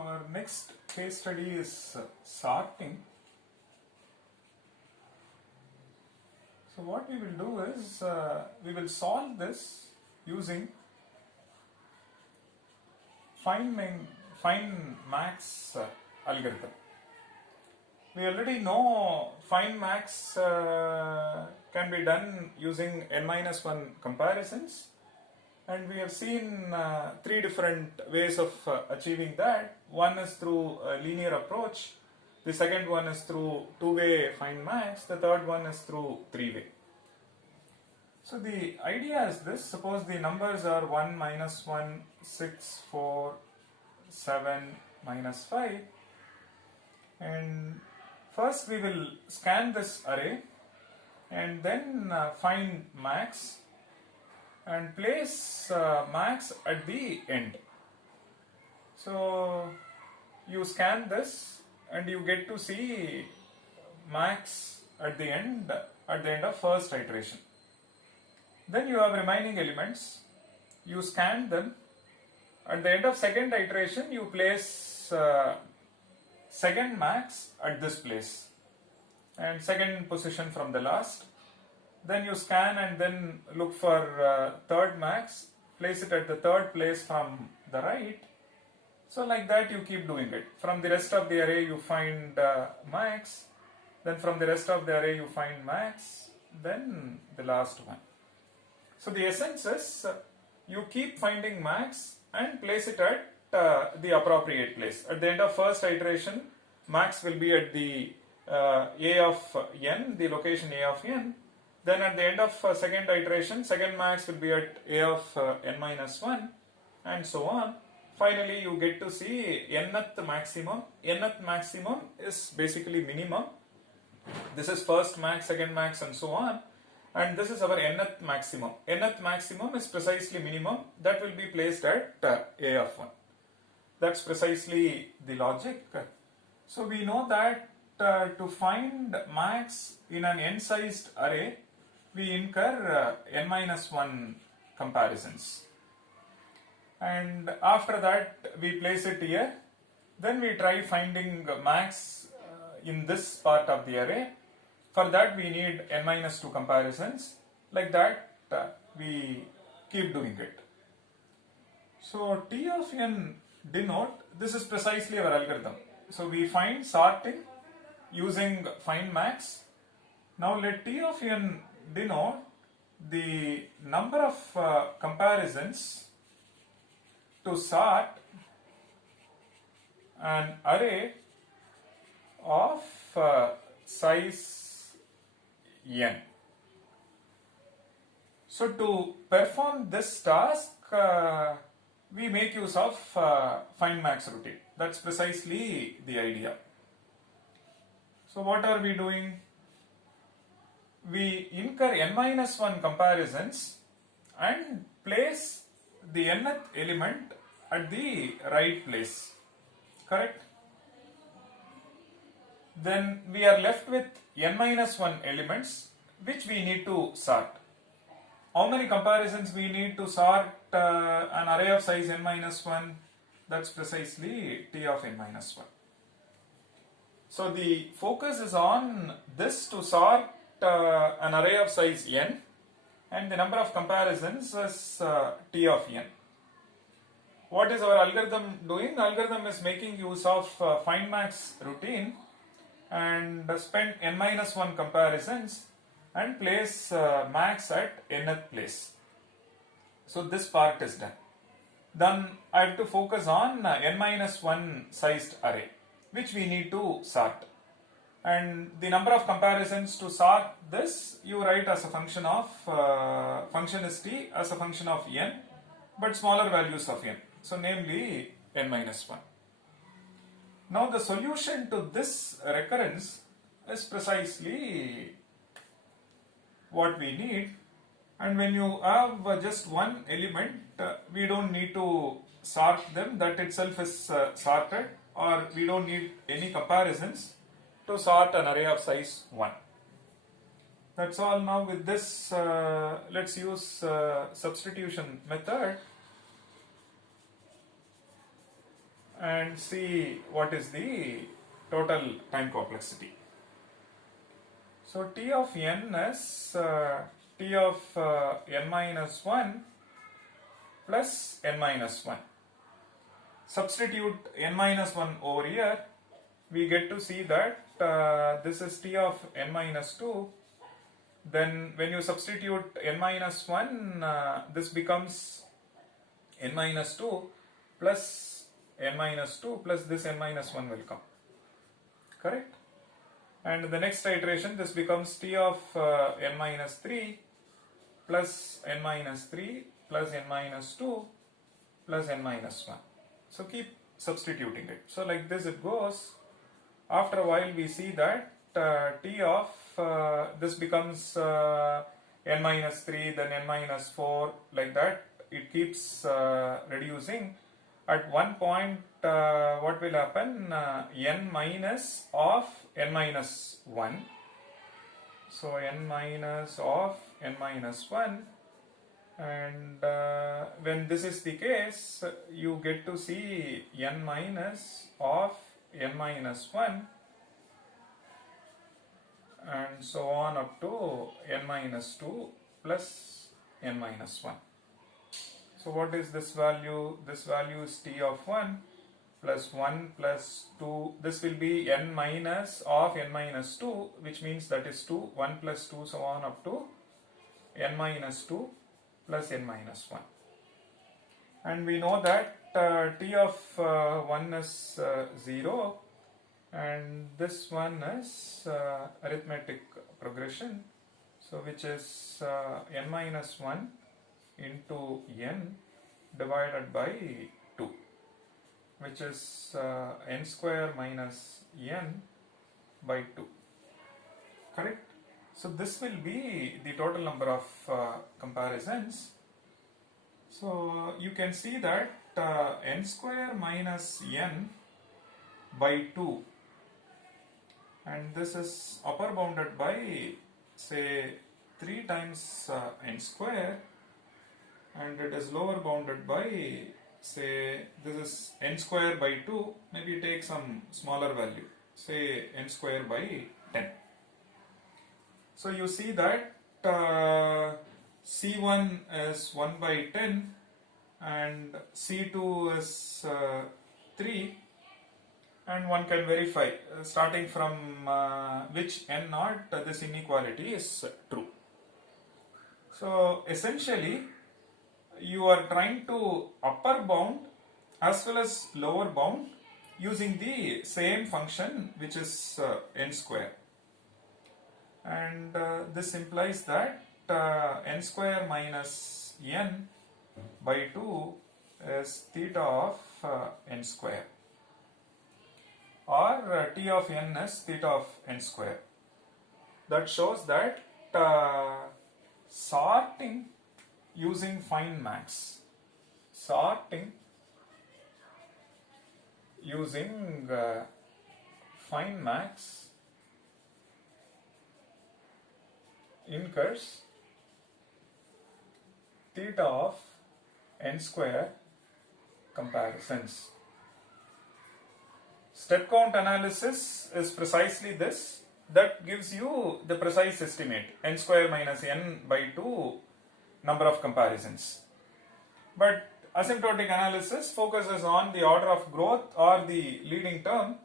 Our next case study is sorting. So what we will do is we will solve this using find max algorithm. We already know find max can be done using n-1 comparisons, and we have seen three different ways of achieving that. One is through a linear approach, the second one is through two-way find max, the third one is through three-way. So the idea is this: suppose the numbers are 1, -1, 6, 4, 7, -5, and first we will scan this array and then find max and place max at the end. So you scan this and you get to see max at the end of first iteration. Then you have remaining elements, you scan them. At the end of second iteration you place second max at this place and second position from the last. Then you scan and then look for third max, place it at the third place from the right. So like that you keep doing it. From the rest of the array you find max, then from the rest of the array you find max, then the last one. So the essence is you keep finding max and place it at the appropriate place. At the end of first iteration, max will be at the a of n, the location a of n. Then at the end of second iteration, second max will be at a of n-1, and so on. Finally, you get to see nth maximum. Nth maximum is basically minimum. This is first max, second max, and so on. And this is our nth maximum. Nth maximum is precisely minimum. That will be placed at a of 1. That's precisely the logic. So we know that to find max in an n-sized array, we incur n-1 comparisons. And after that, we place it here. Then we try finding max in this part of the array. For that, we need n-2 comparisons. Like that, we keep doing it. So T of n denote, this is precisely our algorithm. So we find sorting using find max. Now let T of n denote the number of comparisons to sort an array of size n. So to perform this task, we make use of find max routine. That's precisely the idea. So what are we doing? We incur n-1 comparisons and place the nth element at the right place. Correct? Then we are left with n-1 elements which we need to sort. How many comparisons we need to sort an array of size n-1? That's precisely T of n-1. So the focus is on this to sort an array of size n, and the number of comparisons is T of n. What is our algorithm doing? Algorithm is making use of find max routine and spend n-1 comparisons and place max at nth place. So this part is done. Then I have to focus on n-1 sized array which we need to sort. And the number of comparisons to sort this you write as a function of function is t as a function of n, but smaller values of n. So namely n-1. Now the solution to this recurrence is precisely what we need. And when you have just one element, we don't need to sort them. That itself is sorted, or we don't need any comparisons to sort an array of size 1. That's all. Now with this, let's use substitution method. and see what is the total time complexity. So T of n is T of n minus 1 plus n minus 1. Substitute n minus 1 over here, we get to see that this is T of n minus 2. Then when you substitute n minus 1, this becomes n minus 2 plus n minus 2 plus this n minus 1 will come. Correct? And the next iteration, this becomes T of n minus 3 plus n minus 3 plus n minus 2 plus n minus 1. So keep substituting it. So like this it goes. After a while we see that T of this becomes n minus 3, then n minus 4, like that. It keeps reducing. At one point, what will happen? N minus of n minus 1. So n minus of n minus 1. And when this is the case, you get to see n minus of n minus 1 and so on up to n minus 2 plus n minus 1. So what is this value? This value is T of 1 plus 1 plus 2. This will be n minus of n minus 2, which means that is 2, 1 plus 2, so on up to n minus 2 plus n minus 1. And we know that T of 1 is 0 and this one is arithmetic progression, so which is n minus 1 into n divided by 2, which is n square minus n by 2. Correct? So this will be the total number of comparisons. So you can see that n square minus n by 2, and this is upper bounded by say 3 times n square, and it is lower bounded by say this is n square by 2, maybe take some smaller value, say n square by 10. So you see that C1 is 1 by 10 and C2 is 3, and one can verify starting from which n naught this inequality is true. So essentially you are trying to upper bound as well as lower bound using the same function, which is n square, and this implies that n square minus n by 2 is theta of n square, or T of n is theta of n square. That shows that sorting using FindMax, sorting using FindMax incurs theta of n square comparisons. Step count analysis is precisely this, that gives you the precise estimate, n square minus n by 2 number of comparisons. But asymptotic analysis focuses on the order of growth or the leading term.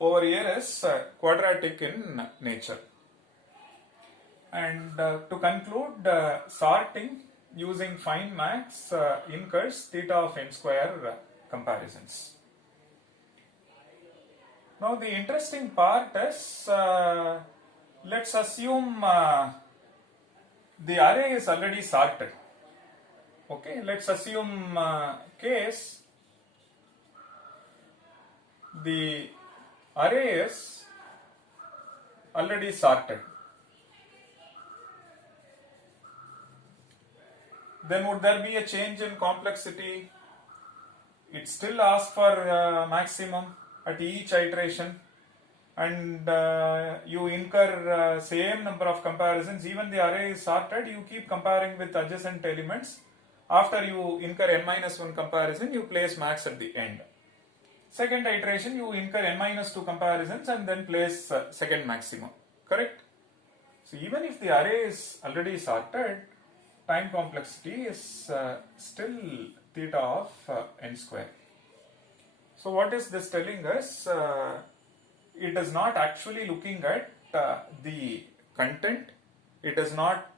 Over here is quadratic in nature. And to conclude, sorting using FindMax incurs theta of n square comparisons. Now the interesting part is, let's assume the array is already sorted. Okay, let's assume case the array is already sorted. Then would there be a change in complexity? It still asks for maximum at each iteration, and you incur same number of comparisons. Even the array is sorted, you keep comparing with adjacent elements. After you incur n minus 1 comparison, you place max at the end. Second iteration, you incur n minus 2 comparisons and then place second maximum. Correct? So even if the array is already sorted, time complexity is still theta of n square. So what is this telling us? It is not actually looking at the content. It is not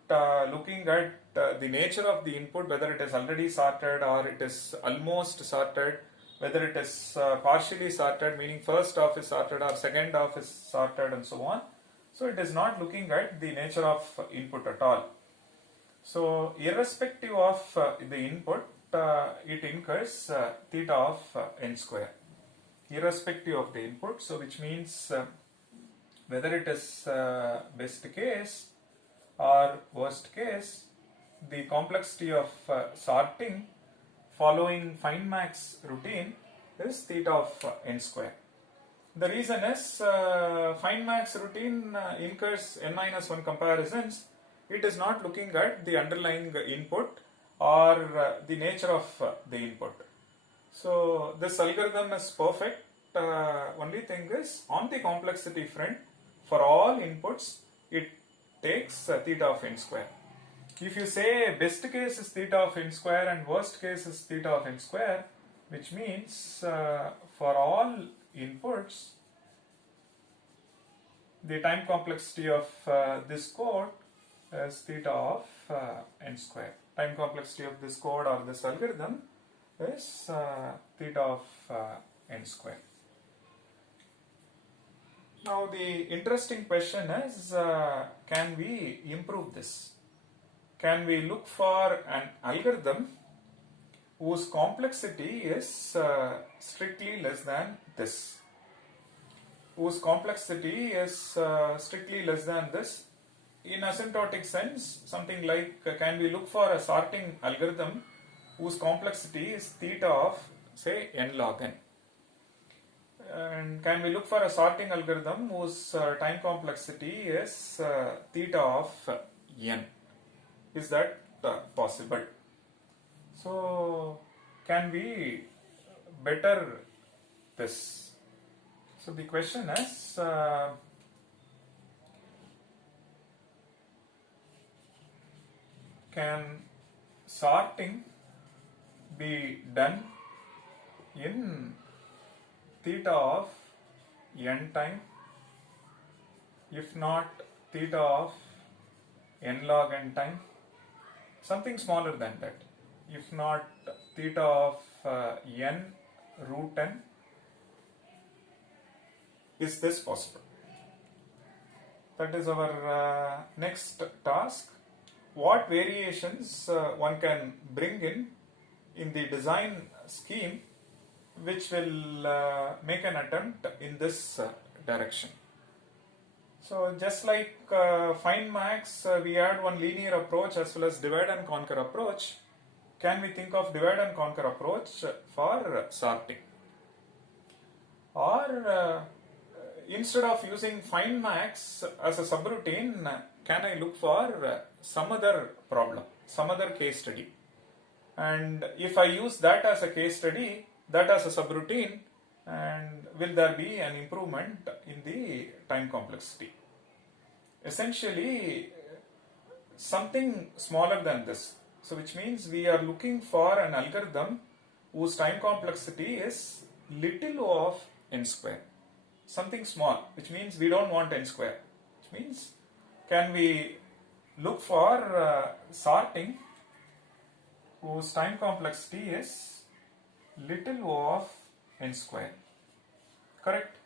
looking at the nature of the input, whether it is already sorted or it is almost sorted, whether it is partially sorted, meaning first half is sorted or second half is sorted and so on. So it is not looking at the nature of input at all. So irrespective of the input, it incurs theta of n square. Irrespective of the input, so which means whether it is best case or worst case, the complexity of sorting following find max routine is theta of n square. The reason is find max routine incurs n minus 1 comparisons. It is not looking at the underlying input or the nature of the input. So this algorithm is perfect. Only thing is, on the complexity front, for all inputs, it takes theta of n square. If you say best case is theta of n square and worst case is theta of n square, which means for all inputs, the time complexity of this code is theta of n square. Time complexity of this code or this algorithm is theta of n square. Now the interesting question is, can we improve this? Can we look for an algorithm whose complexity is strictly less than this? Whose complexity is strictly less than this? In asymptotic sense, something like, can we look for a sorting algorithm whose complexity is theta of, say, n log n? And can we look for a sorting algorithm whose time complexity is theta of n? Is that possible? So, can we better this? So, the question is, can sorting be done in theta of n time, if not theta of n log n time, something smaller than that, if not theta of n root n? Is this possible? That is our next task. What variations one can bring in the design scheme which will make an attempt in this direction. So just like find max, we had one linear approach as well as divide and conquer approach. Can we think of divide and conquer approach for sorting? Or instead of using find max as a subroutine, can I look for some other problem, some other case study? And if I use that as a case study, that as a subroutine, and will there be an improvement in the time complexity? Essentially, something smaller than this. So which means we are looking for an algorithm whose time complexity is little o of n square. Something small, which means we don't want n square. Which means, can we look for sorting whose time complexity is little o of n square? Correct?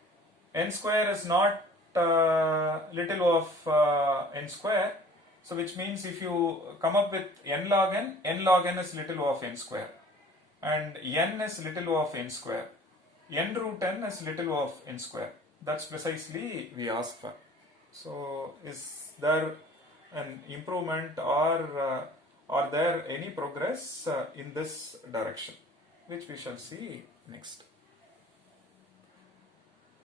N square is not little o of n square. So which means if you come up with n log n is little o of n square, and n is little o of n square, n root n is little o of n square. That's precisely we ask for. So is there an improvement, or are there any progress in this direction, which we shall see next.